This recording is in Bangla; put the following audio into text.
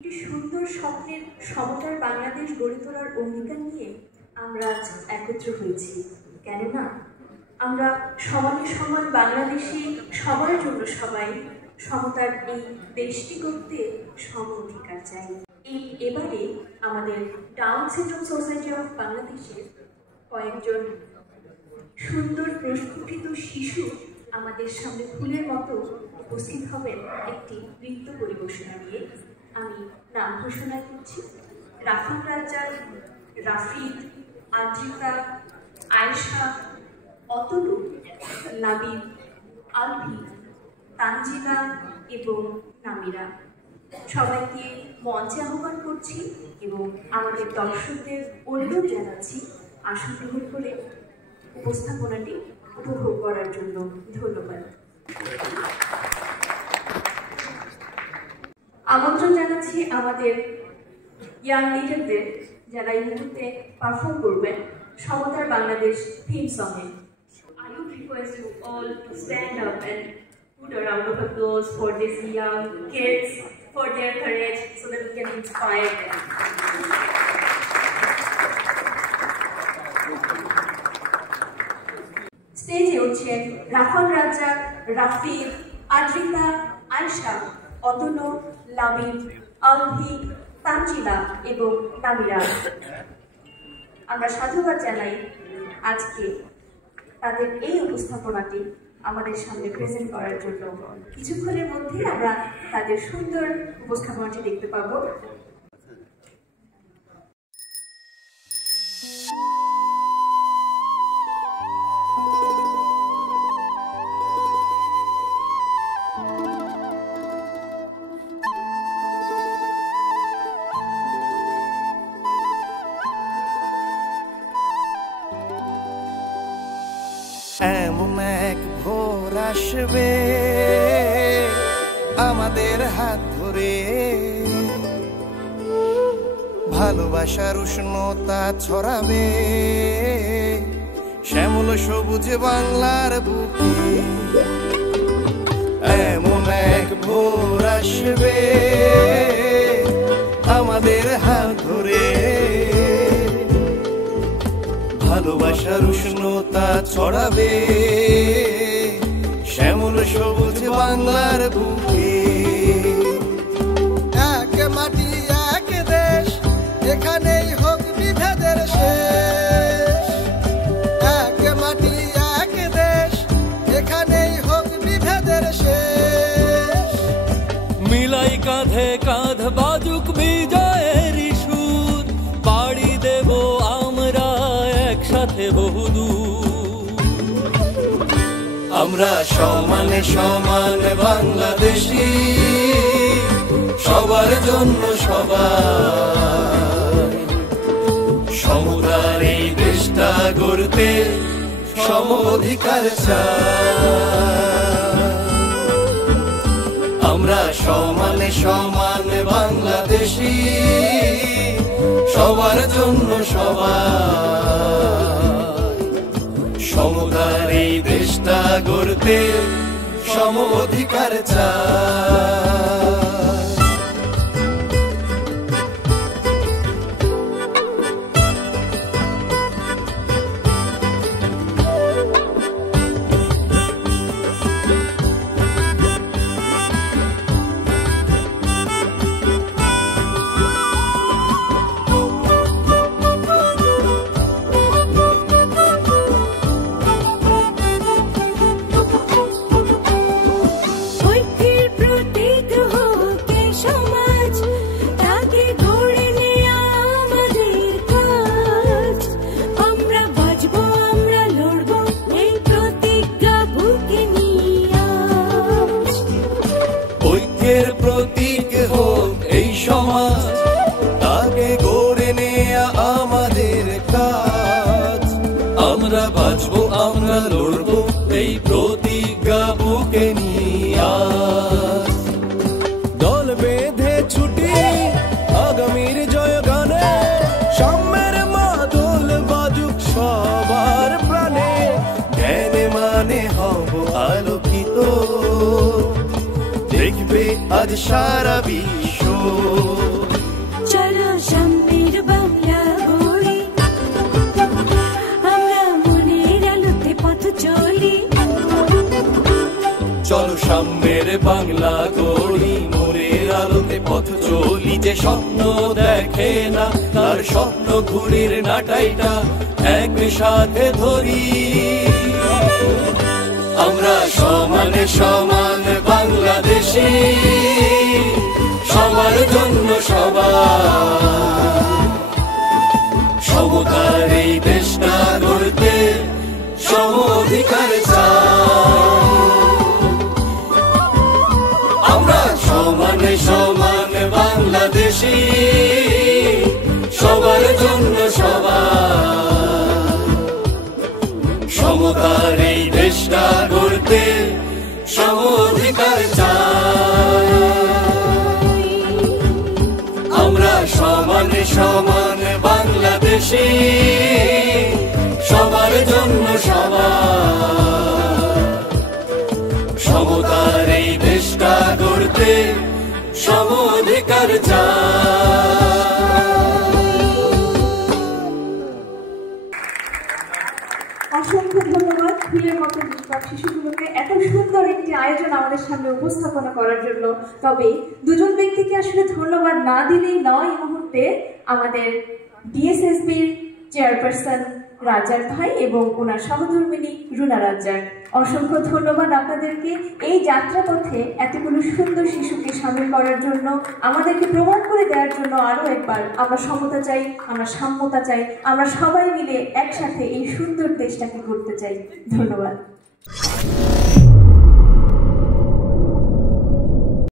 একটি সুন্দর স্বপ্নের সমতল বাংলাদেশ গড়ে তোলার অঙ্গীকার নিয়ে আমরা আজ একত্র হয়েছি। কেননা আমরা সমানে সমান বাংলাদেশি সবার জন্য সবাই সমতার এই দেশটি করতে সম অধিকার চাই। এবারে আমাদের ডাউন সিনড্রোম সোসাইটি অফ বাংলাদেশের কয়েকজন সুন্দর প্রস্ফুটিত শিশু আমাদের সামনে ফুলের মতো উপস্থিত হবেন একটি নৃত্য পরিবেশনা নিয়ে। আমি নাম ঘোষণা করছি। রাফান রাজ্জাক, রাফিদ, আদ্রিতা, আয়েশা, অতনু, লাবিব, আলভি, তানজিলা এবং নামিরা। সবাইকে মঞ্চে আহ্বান করছি এবং আমাদের দর্শকদের অনুরোধ জানাচ্ছি আসন গ্রহণ করে উপস্থাপনাটি উপভোগ করার জন্য। ধন্যবাদ। আমন্ত্রণ জানাচ্ছি আমাদের ইয়াং লিডারদের, যারা এই মুহূর্তে পারফর্ম করবেন সমতার বাংলাদেশ থিম সঙ্গে। I would request you all to stand up and put a round of applause for these young kids, for their courage, so that we can inspire them. স্টেজে উঠছেন রাফান রাজ্জাক, রাফিদ, আদ্রিতা, আয়েশা, অতনু, লাবিব, আলভি, তানজিলা এবং নামিরা। আমরা সাধুবাদ জানাই আজকে তাদের এই উপস্থাপনাটি আমাদের সামনে প্রেজেন্ট করার জন্য। কিছুক্ষণের মধ্যেই আমরা তাদের সুন্দর উপস্থাপনাটি দেখতে পাবো। এমন এক ভোর আসবে আমাদের হাত ধরে, ভালোবাসার উষ্ণতা ছড়াবে শ্যামল সবুজ বাংলার বুকে। এমন এক ভোর আসবে আমাদের হাত ধরে, ভালোবাসার উষ্ণতা ছড়াবে শ্যামল সবুজ বাংলার বুকে। এক মাটি এক দেশ, এখানেই হোক বিভেদের শেষ। এক মাটি এক দেশ, এখানেই হোক বিভেদের শেষ। মিলাই কাঁধে কাঁধ বাজুক বিজয়ের সুর, পাড়ি দেব আমরা একসাথে বহুদূর। আমরা সমানে সমান বাংলাদেশি, সবার জন্য সবাই। সমতার এই দেশটা গড়তে সম অধিকার চাই। আমরা সমানে সমান বাংলাদেশি, সবার জন্য সবাই। সমতার এই দেশটা গড়তে সম অধিকার চাই। প্রতীক হোক এই সমাজ, তাকে গড়ে নেয়া আমাদের কাজ। আমরা বাঁচবো, আমরা লড়বো এই প্রতিজ্ঞা বুকে নিয়ে। দল বেঁধে ছুটি আগামীর জয়গানে, সাম্যের মাদল বাজুক সবার প্রাণে। জ্ঞানে মানে হব আলোকিত, দেখবে আজ সারা বিশ্ব। বাংলা গড়ি মোরের আলোতে পথ চলি, যে স্বপ্ন দেখে না তার স্বপ্ন ঘুড়ির নাটাইটা এক সাথে ধরি। আমরা সমানে সমান বাংলাদেশি, সবার জন্য সবার, সমতার এই দেশটা গড়তে সম অধিকার চাই। আমরা সমানে সমান বাংলাদেশি, সবার জন্য সবার, সমতার এই দেশটা গড়তে সম অধিকার চাই। আমরা সমানে সমান বাংলাদেশি, সবার জন্য সবার, সমতার এই দেশটা গড়তে সম অধিকার অসংখ্য ধন্যবাদ ফুলের মতো নিষ্পাপ শিশুগুলোকে এত সুন্দর একটি আয়োজন আমাদের সামনে উপস্থাপনা করার জন্য। তবে দুজন ব্যক্তিকে আসলে ধন্যবাদ না দিলেই নয়। এই মুহূর্তে আমাদের ডিএসএসবির চেয়ারপারসন রাজ্জাক ভাই এবং ওনার সহধর্মিনী রুনা রাজ্জাক, অসংখ্য ধন্যবাদ আপনাদেরকে এই যাত্রাপথে এতগুলো সুন্দর শিশুকে সামিল করার জন্য, আমাদেরকে প্রমাণ করে দেওয়ার জন্য আরো একবার আমরা সমতা চাই, আমরা সাম্যতা চাই, আমরা সবাই মিলে একসাথে এই সুন্দর দেশটাকে করতে চাই। ধন্যবাদ।